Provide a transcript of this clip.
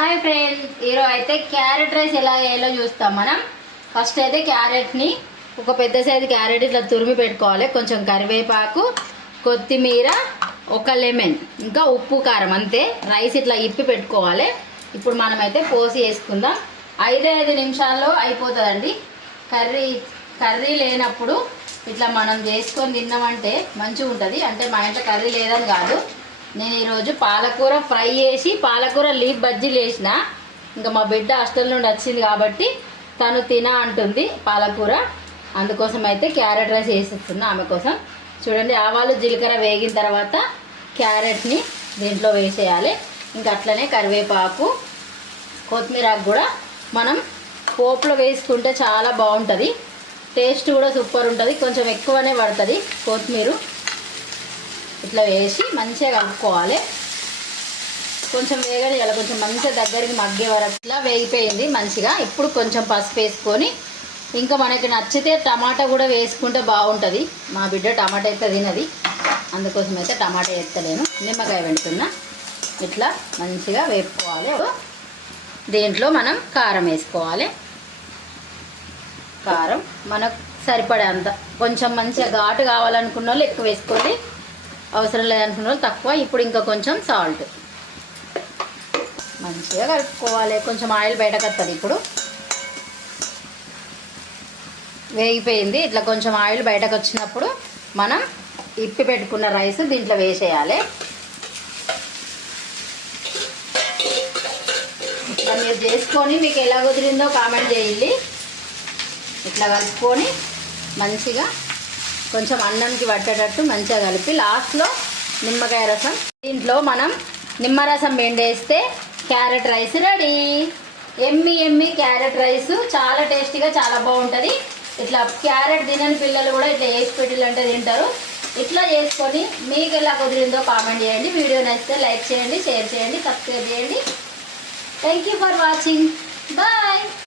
Hi friends ఈరోజు అయితే carrot rice ఎలా వేయాలో చూస్తాం మనం. ఫస్ట్ అయితే క్యారెట్ని ఒక పెద్ద సైజు క్యారెట్ ఇట్లా తురిమి పెట్టుకోవాలి. కొంచెం కరివేపాకు కొత్తిమీర ఒక లెమన్ ఇంకా ఉప్పు కారం అంతే. రైస్ ఇట్లా ఇప్పి పెట్టుకోవాలి. ఇప్పుడు మనమైతే పోసి వేసుకుందాం. ఐదే ఐదు నిమిషాల్లో అయిపోతుందండి. కర్రీ కర్రీ లేనప్పుడు ఇట్లా మనం చేసుకొని తిన్నామంటే మంచిగా ఉంటుంది అంటే మా ఇంట్లో కర్రీ లేదని కాదు. నేను ఈరోజు పాలకూర ఫ్రై చేసి పాలకూర లీఫ్ బజ్జీలు వేసిన ఇంకా మా బిడ్డ హాస్టల్ నుండి వచ్చింది కాబట్టి తను తిన అంటుంది పాలకూర. అందుకోసం అయితే క్యారెట్ రైస్ వేసిస్తున్నా ఆమె కోసం. చూడండి ఆవాలు జీలకర్ర వేగిన తర్వాత క్యారెట్ని దీంట్లో వేసేయాలి. ఇంకా అట్లనే కరివేపాకు కొత్తిమీర కూడా మనం పోపులో వేసుకుంటే చాలా బాగుంటుంది. టేస్ట్ కూడా సూపర్ ఉంటుంది. కొంచెం ఎక్కువనే పడుతుంది కొత్తిమీర. ఇట్లా వేసి మంచిగా కలుపుకోవాలి. కొంచెం వేగనియాలి కొంచెం మంచిగా దగ్గరికి మగ్గే వరకు ఇట్లా వేగిపోయింది మంచిగా. ఇప్పుడు కొంచెం పసుపు వేసుకొని ఇంకా మనకి నచ్చితే టమాటా కూడా వేసుకుంటే బాగుంటుంది. మా బిడ్డ టమాటా అయితే తినది అందుకోసం అయితే టమాటా వేస్తలేను నిమ్మకాయ పెడుతున్నా. ఇట్లా మంచిగా వేపుకోవాలి. దీంట్లో మనం కారం వేసుకోవాలి. కారం మనకు సరిపడే అంత కొంచెం మంచిగా ఘాటు కావాలనుకున్న వాళ్ళు ఎక్కువ వేసుకోవాలి అవసరం లేదనుకున్న వాళ్ళు తక్కువ. ఇప్పుడు ఇంకా కొంచెం సాల్ట్. మంచిగా కలుపుకోవాలి. కొంచెం ఆయిల్ బయటకు వస్తుంది ఇప్పుడు. వేగిపోయింది. ఇట్లా కొంచెం ఆయిల్ బయటకు వచ్చినప్పుడు మనం ఇప్పి పెట్టుకున్న రైస్ దీంట్లో వేసేయాలి. ఇట్లా మీరు చేసుకొని మీకు ఎలా కుదిరిందో కామెంట్ చేయండి. ఇట్లా కలుపుకొని మంచిగా కొంచెం అన్నంకి పట్టేటట్టు మంచిగా కలిపి లాస్ట్లో నిమ్మకాయ రసం. దీంట్లో మనం నిమ్మరసం వేస్తే క్యారెట్ రైస్ రెడీ. ఎమ్మి ఎమ్మి క్యారెట్ రైస్ చాలా టేస్టీగా చాలా బాగుంటుంది. ఇట్లా క్యారెట్ తినని పిల్లలు కూడా ఇట్లా వేసి పెట్టిలంటే తింటారు. ఇట్లా చేసుకొని మీకు ఎలా కుదిరిందో కామెంట్ చేయండి. వీడియో నచ్చితే లైక్ చేయండి షేర్ చేయండి సబ్స్క్రైబ్ చేయండి. Thank you for watching bye